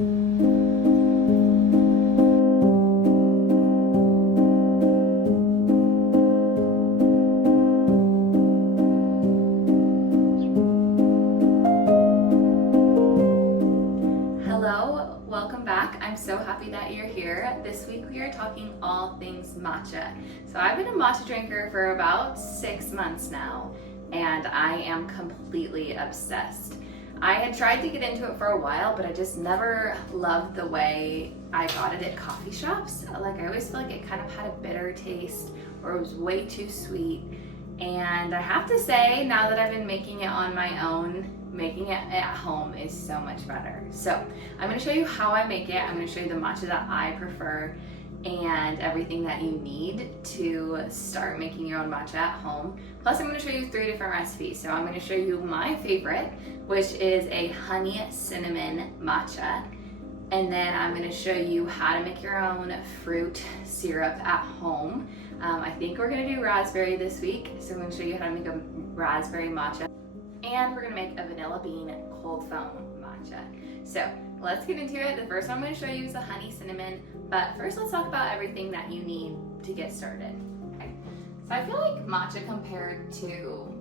Hello, welcome back. I'm so happy that you're here. This week we are talking all things matcha. So I've been a matcha drinker for about 6 months now, and I am completely obsessed. I had tried to get into it for a while, but I just never loved the way I got it at coffee shops. Like, I always feel like it kind of had a bitter taste, or it was way too sweet. And I have to say, now that I've been making it on my own, making it at home is so much better. So I'm going to show you how I make it. I'm going to show you the matcha that I prefer and everything that you need to start making your own matcha at home. Plus, I'm going to show you 3 different recipes. So I'm going to show you my favorite, which is a honey cinnamon matcha. And then I'm going to show you how to make your own fruit syrup at home. I think we're going to do raspberry this week. So I'm going to show you how to make a raspberry matcha. And we're gonna make a vanilla bean cold foam matcha. So let's get into it. The first one I'm gonna show you is the honey cinnamon, but first let's talk about everything that you need to get started. Okay. So I feel like matcha compared to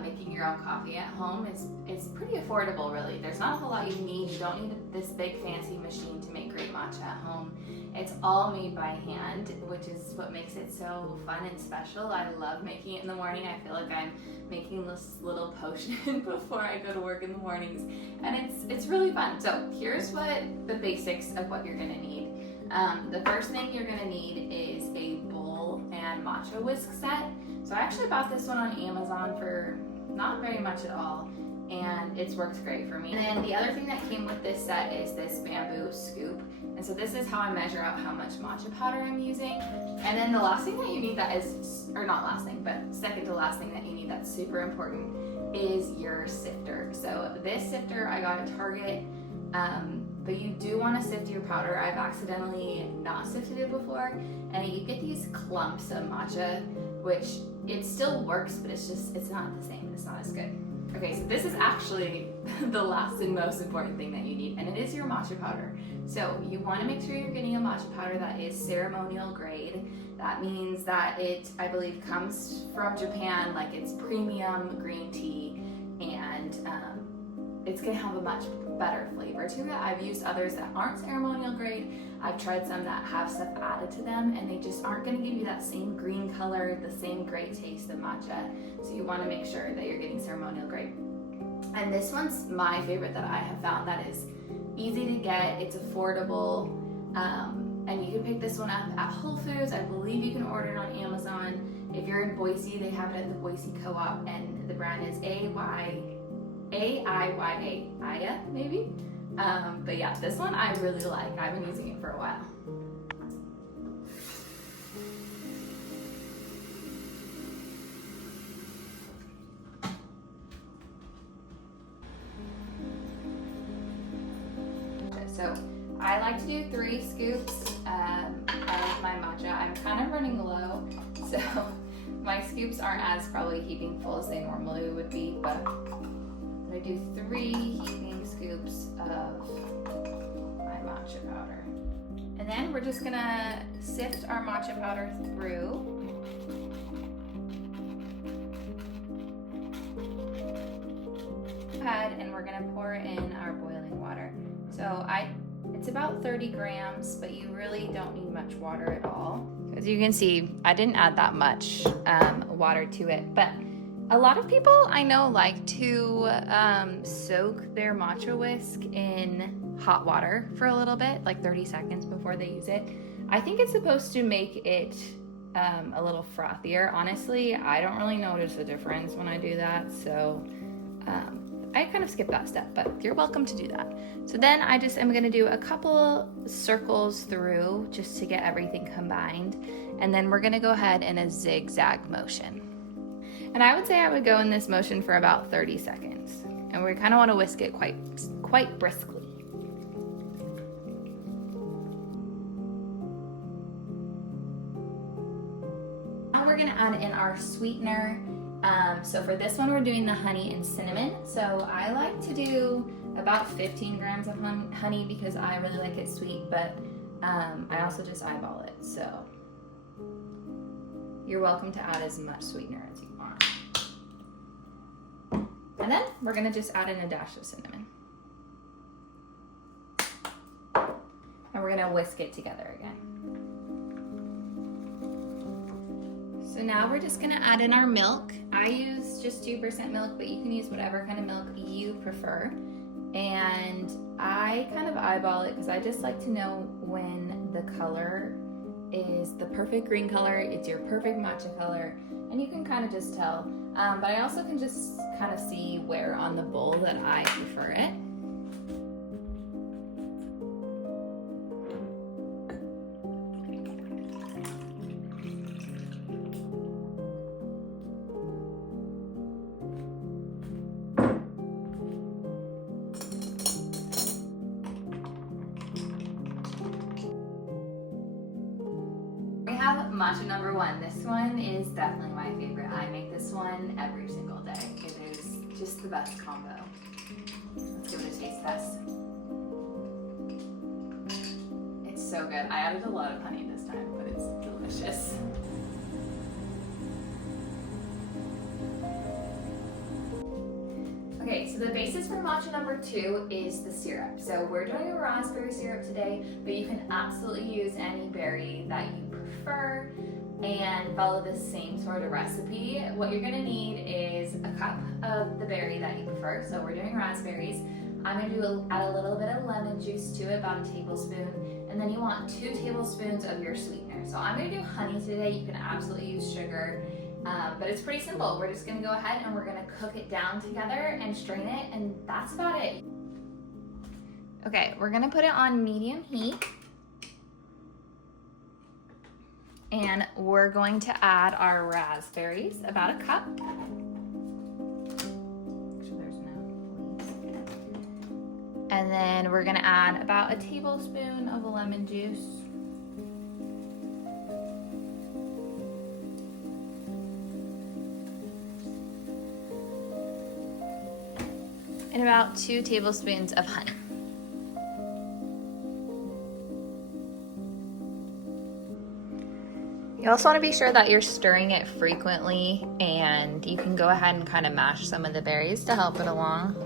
making your own coffee at home is pretty affordable, really. There's not a whole lot you need. You don't need this big fancy machine to make great matcha at home. It's all made by hand, which is what makes it so fun and special. I love making it in the morning. I feel like I'm making this little potion before I go to work in the mornings, and it's really fun. So here's what the basics of what you're gonna need. The first thing you're gonna need is a bowl and matcha whisk set. So I actually bought this one on Amazon for not very much at all, and it's worked great for me. And then the other thing that came with this set is this bamboo scoop. And so this is how I measure out how much matcha powder I'm using. And then the last thing that you need that is, or not last thing, but second to last thing that you need that's super important is your sifter. So this sifter I got at Target, but you do want to sift your powder. I've accidentally not sifted it before, and you get these clumps of matcha, which it still works, but it's not the same. It's not as good. Okay, so this is actually the last and most important thing that you need, and it is your matcha powder. So you want to make sure you're getting a matcha powder that is ceremonial grade. That means that it, I believe, comes from Japan, like it's premium green tea, and it's gonna have a much better flavor to it. I've used others that aren't ceremonial grade. I've tried some that have stuff added to them, and they just aren't gonna give you that same green color, the same great taste of matcha. So you wanna make sure that you're getting ceremonial grade. And this one's my favorite that I have found that is easy to get, it's affordable, and you can pick this one up at Whole Foods. I believe you can order it on Amazon. If you're in Boise, they have it at the Boise Co-op, and the brand is Aya, maybe? But yeah, this one I really like. I've been using it for a while. So I like to do 3 scoops of my matcha. I'm kind of running low, so my scoops aren't as probably heaping full as they normally would be, but I do 3 heaping scoops of my matcha powder. And then we're just gonna sift our matcha powder through. And we're gonna pour in our boiling water. So it's about 30 grams, but you really don't need much water at all. As you can see, I didn't add that much water to it, but a lot of people I know like to soak their matcha whisk in hot water for a little bit, like 30 seconds before they use it. I think it's supposed to make it a little frothier. Honestly, I don't really notice a difference when I do that, so I kind of skip that step, but you're welcome to do that. So then I just am gonna do a couple circles through just to get everything combined, and then we're gonna go ahead in a zigzag motion. And I would say I would go in this motion for about 30 seconds, and we kind of want to whisk it quite briskly. Now we're gonna add in our sweetener. So for this one, we're doing the honey and cinnamon. So I like to do about 15 grams of honey because I really like it sweet, but I also just eyeball it. So you're welcome to add as much sweetener as you want. And then we're gonna just add in a dash of cinnamon. And we're gonna whisk it together again. So now we're just gonna add in our milk. I use just 2% milk, but you can use whatever kind of milk you prefer. And I kind of eyeball it because I just like to know when the color is the perfect green color, it's your perfect matcha color, and you can kind of just tell. But I also can just kind of see where on the bowl that I prefer it. We have matcha number 1. This one is definitely my favorite. I make this one every single day. It is just the best combo. Let's give it a taste test. It's so good. I added a lot of honey this time, but it's delicious. Okay, so the basis for matcha number 2 is the syrup. So we're doing a raspberry syrup today, but you can absolutely use any berry that you prefer and follow the same sort of recipe. What you're gonna need is a cup of the berry that you prefer. So we're doing raspberries. I'm gonna add a little bit of lemon juice to it, about a tablespoon, and then you want 2 tablespoons of your sweetener. So I'm gonna do honey today. You can absolutely use sugar. But it's pretty simple. We're just gonna go ahead and we're gonna cook it down together and strain it, and that's about it. Okay, we're gonna put it on medium heat. And we're going to add our raspberries, about a cup. And then we're gonna add about a tablespoon of lemon juice. And about 2 tablespoons of honey. You also want to be sure that you're stirring it frequently, and you can go ahead and kind of mash some of the berries to help it along.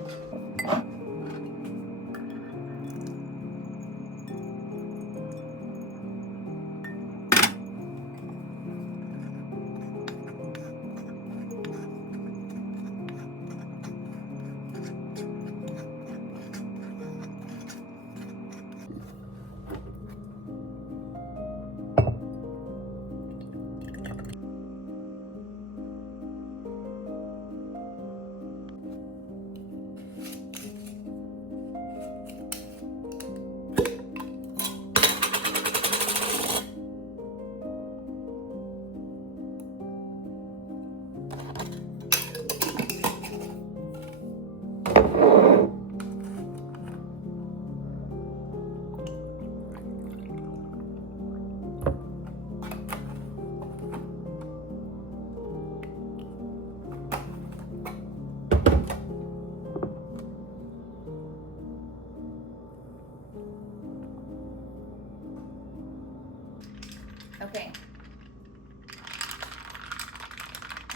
Okay.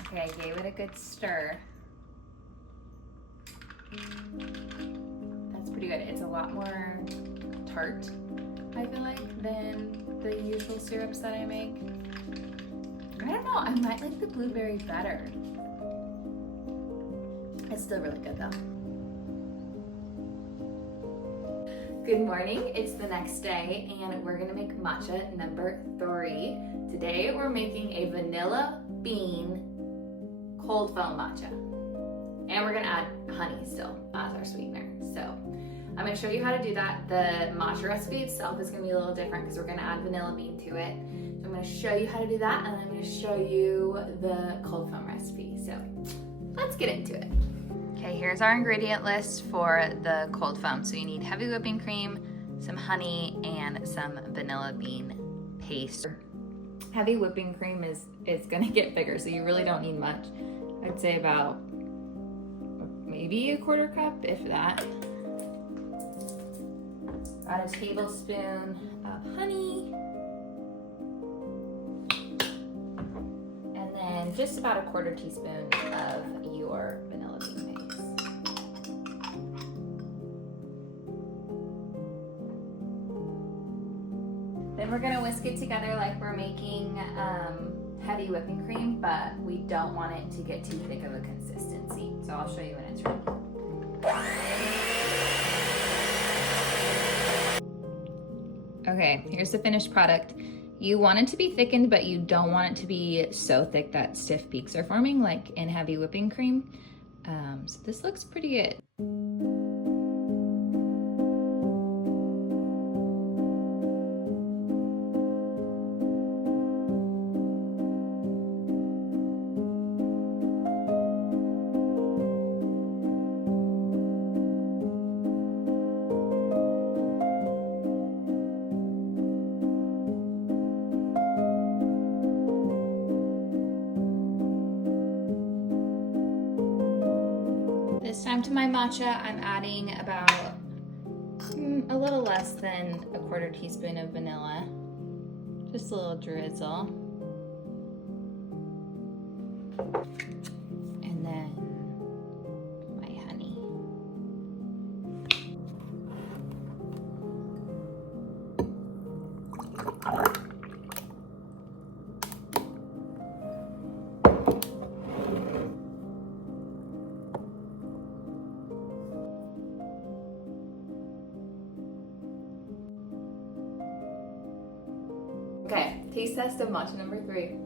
Okay, I gave it a good stir. That's pretty good. It's a lot more tart, I feel like, than the usual syrups that I make. I don't know, I might like the blueberry better. It's still really good though. Good morning, it's the next day and we're gonna make matcha number 3. Today we're making a vanilla bean cold foam matcha. And we're gonna add honey still as our sweetener. So I'm gonna show you how to do that. The matcha recipe itself is gonna be a little different because we're gonna add vanilla bean to it. So I'm gonna show you how to do that, and I'm gonna show you the cold foam recipe. So let's get into it. Okay, here's our ingredient list for the cold foam. So you need heavy whipping cream, some honey, and some vanilla bean paste. Heavy whipping cream is gonna get bigger, so you really don't need much. I'd say about maybe a 1/4 cup, if that. About a tablespoon of honey. And then just about a 1/4 teaspoon of your vanilla bean paste. Then we're gonna whisk it together like we're making heavy whipping cream, but we don't want it to get too thick of a consistency. So I'll show you when it's ready. Okay, here's the finished product. You want it to be thickened, but you don't want it to be so thick that stiff peaks are forming like in heavy whipping cream. So this looks pretty good. This time to my matcha, I'm adding about a little less than a 1/4 teaspoon of vanilla. Just a little drizzle. And then my honey. Okay, taste test of matcha number 3.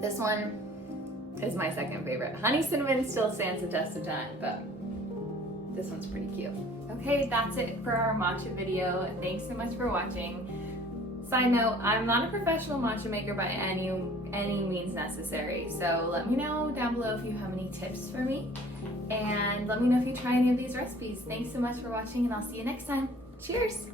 This one is my second favorite. Honey cinnamon still stands the test of time, but this one's pretty cute. Okay, that's it for our matcha video. Thanks so much for watching. Side note, I'm not a professional matcha maker by any means necessary, so let me know down below if you have any tips for me, and let me know if you try any of these recipes. Thanks so much for watching, and I'll see you next time. Cheers!